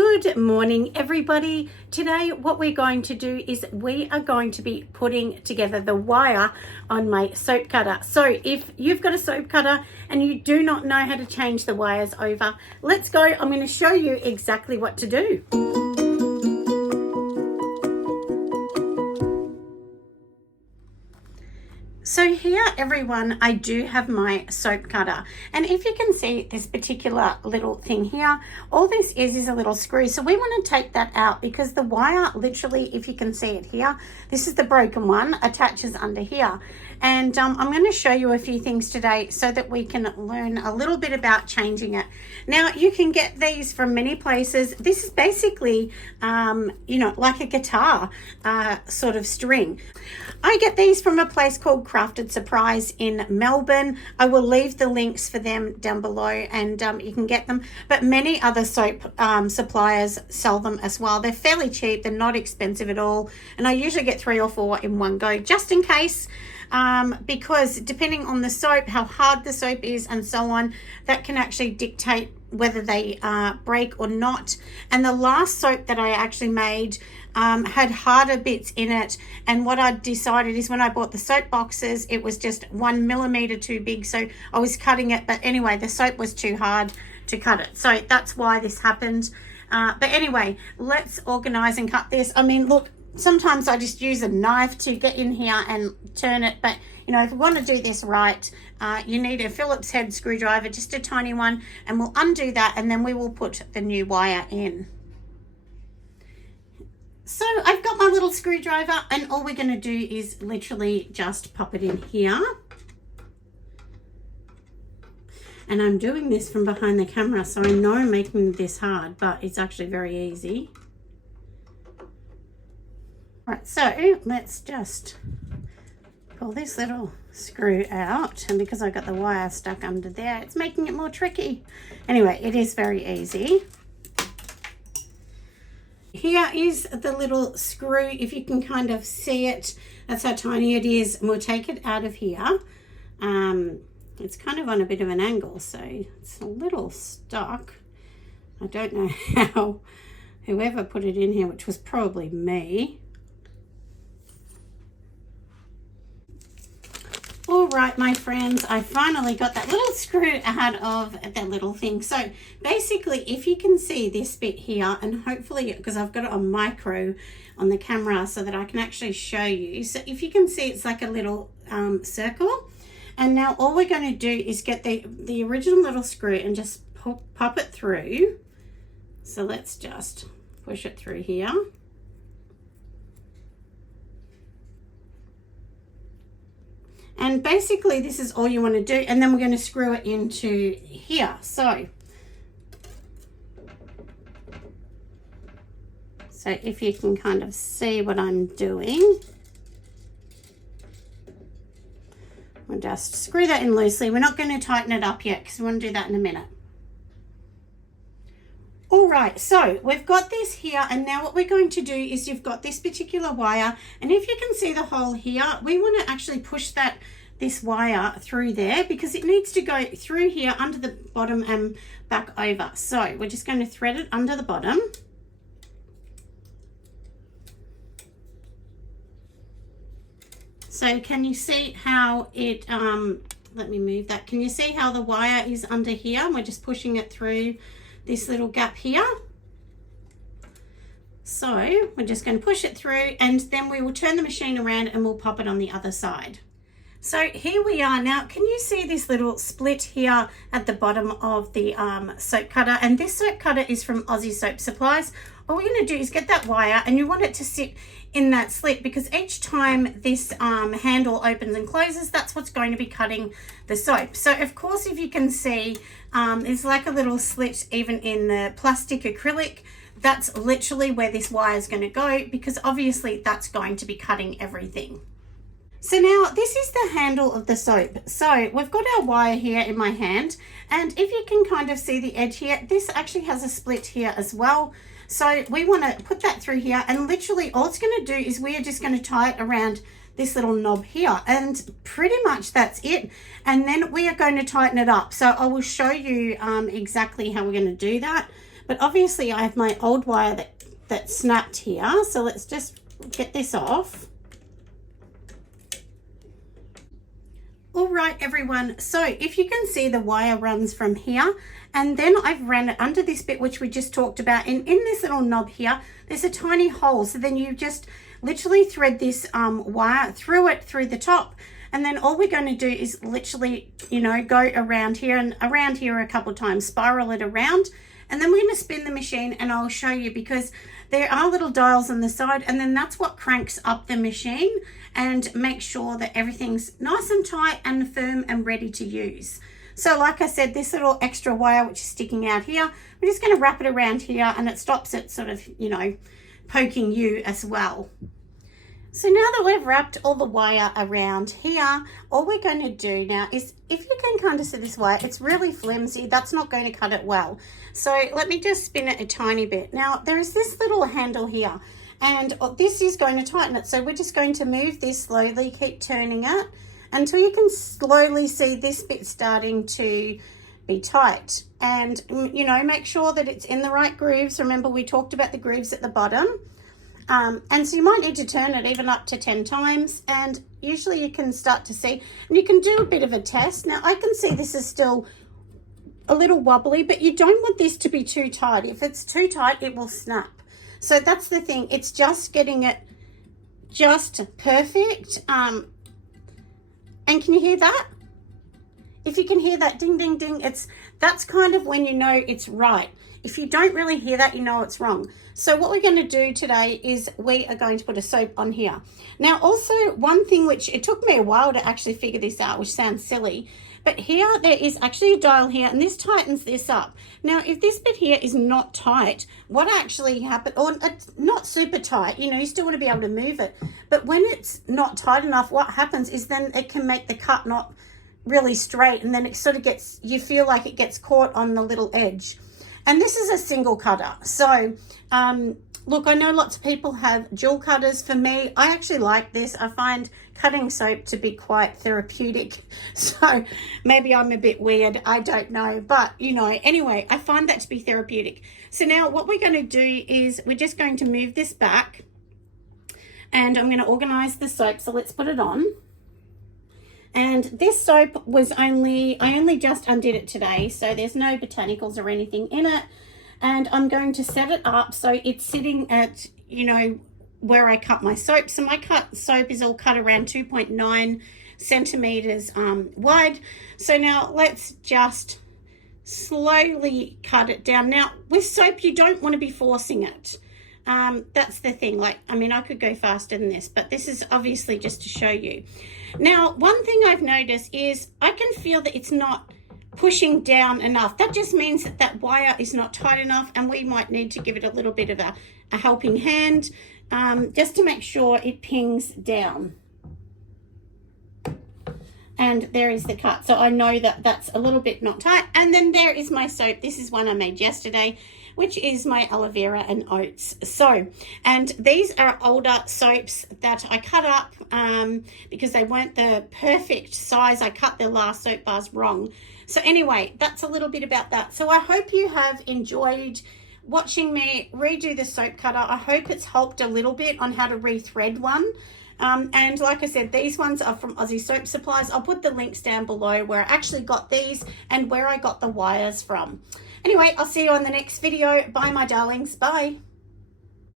Good morning, everybody. Today what we're going to do is we are going to be putting together the wire on my soap cutter. So if you've got a soap cutter and you do not know how to change the wires over, let's go. I'm going to show you exactly what to do. So here, everyone, I do have my soap cutter, and if you can see this particular little thing here, all this is a little screw. So we want to take that out because the wire, literally, if you can see it here, this is the broken one, attaches under here. And I'm going to show you a few things today so that we can learn a little bit about changing it. Now, you can get these from many places. This is basically, like a guitar sort of string. I get these from a place called Crafted Surprise in Melbourne. I will leave the links for them down below, and you can get them. But many other soap suppliers sell them as well. They're fairly cheap. They're not expensive at all. And I usually get 3 or 4 in one go, just in case. Because depending on the soap, how hard the soap is and so on, that can actually dictate whether they break or not. And the last soap that I actually made had harder bits in it, and what I decided is when I bought the soap boxes, it was just 1 millimeter too big, so I was cutting it. But anyway, the soap was too hard to cut it, so that's why this happened. But anyway, let's organize and cut this. I mean, look, sometimes I just use a knife to get in here and turn it, but if you want to do this right, you need a Phillips head screwdriver, just a tiny one, and we'll undo that, and then we will put the new wire in. So I've got my little screwdriver, and all we're going to do is literally just pop it in here. And I'm doing this from behind the camera, so I know I'm making this hard, but it's actually very easy. Right, so let's just pull this little screw out, and because I got the wire stuck under there, it's making it more tricky. Anyway, it is very easy. Here is the little screw, if you can kind of see it. That's how tiny it is, and we'll take it out of here. It's kind of on a bit of an angle, so it's a little stuck. I don't know how whoever put it in here, which was probably me. All right, my friends, I finally got that little screw out of that little thing. So basically, if you can see this bit here, and hopefully, because I've got it on micro on the camera so that I can actually show you. So if you can see, it's like a little circle. And now all we're going to do is get the original little screw and just pop it through. So let's just push it through here. And basically this is all you want to do, and then we're going to screw it into here. So if you can kind of see what I'm doing, we'll just screw that in loosely. We're not going to tighten it up yet because we want to do that in a minute. All right, so we've got this here, and now what we're going to do is you've got this particular wire, and if you can see the hole here, we want to actually push this wire through there because it needs to go through here under the bottom and back over. So we're just going to thread it under the bottom. So can you see how it, let me move that. Can you see how the wire is under here? And we're just pushing it through this little gap here. So we're just going to push it through, and then we will turn the machine around and we'll pop it on the other side. So here we are now. Can you see this little split here at the bottom of the soap cutter? And this soap cutter is from Aussie Soap Supplies. All we're going to do is get that wire, and you want it to sit in that slit because each time this handle opens and closes, that's what's going to be cutting the soap. So of course, if you can see, it's like a little slit even in the plastic acrylic. That's literally where this wire is going to go because obviously that's going to be cutting everything. So now this is the handle of the soap. So we've got our wire here in my hand, and if you can kind of see the edge here, this actually has a split here as well. So we want to put that through here, and literally all it's going to do is we are just going to tie it around this little knob here, and pretty much that's it. And then we are going to tighten it up. So I will show you exactly how we're going to do that. But obviously I have my old wire that snapped here. So let's just get this off. All right, everyone. So if you can see, the wire runs from here, and then I've ran it under this bit, which we just talked about. And in this little knob here, there's a tiny hole. So then you just literally thread this wire through the top. And then all we're going to do is literally, you know, go around here and around here a couple of times, spiral it around. And then we're going to spin the machine, and I'll show you, because there are little dials on the side, and then that's what cranks up the machine and make sure that everything's nice and tight and firm and ready to use. So like I said, this little extra wire which is sticking out here, we're just going to wrap it around here, and it stops it sort of, you know, poking you as well. So now that we've wrapped all the wire around here, all we're going to do now is, if you can kind of see this wire, it's really flimsy. That's not going to cut it well. So let me just spin it a tiny bit. Now there is this little handle here, and this is going to tighten it. So we're just going to move this slowly, keep turning it until you can slowly see this bit starting to be tight. And, you know, make sure that it's in the right grooves. Remember, we talked about the grooves at the bottom. And so you might need to turn it even up to 10 times, and usually you can start to see, and you can do a bit of a test. Now I can see this is still a little wobbly, but you don't want this to be too tight. If it's too tight, it will snap. So that's the thing. It's just getting it just perfect. And can you hear that? If you can hear that ding, ding, ding, that's kind of when you know it's right. If you don't really hear that, you know it's wrong. So what we're going to do today is we are going to put a soap on here. Now also, one thing which it took me a while to actually figure this out, which sounds silly, but here there is actually a dial here, and this tightens this up. Now if this bit here is not tight, what actually happens, or it's not super tight, you know, you still want to be able to move it, but when it's not tight enough, what happens is then it can make the cut not really straight, and then it sort of gets, you feel like it gets caught on the little edge. And this is a single cutter. So, look, I know lots of people have dual cutters. For me, I actually like this. I find cutting soap to be quite therapeutic. So maybe I'm a bit weird. I don't know. But, you know, anyway, I find that to be therapeutic. So now what we're going to do is we're just going to move this back, and I'm going to organize the soap. So let's put it on. And this soap was I only just undid it today, so there's no botanicals or anything in it. And I'm going to set it up so it's sitting at, you know, where I cut my soap. So my soap is all cut around 2.9 centimeters wide. So now let's just slowly cut it down. Now with soap, you don't want to be forcing it. That's the thing. Like, I mean, I could go faster than this, but this is obviously just to show you. Now, one thing I've noticed is I can feel that it's not pushing down enough. That just means that that wire is not tight enough, and we might need to give it a little bit of a helping hand, just to make sure it pings down. And there is the cut. So I know that that's a little bit not tight. And then there is my soap. This is one I made yesterday, which is my aloe vera and oats. So, and these are older soaps that I cut up because they weren't the perfect size. I cut the last soap bars wrong. So anyway, that's a little bit about that. So I hope you have enjoyed watching me redo the soap cutter. I hope it's helped a little bit on how to rethread one. And like I said, these ones are from Aussie Soap Supplies. I'll put the links down below where I actually got these and where I got the wires from. Anyway, I'll see you on the next video. Bye, my darlings. Bye.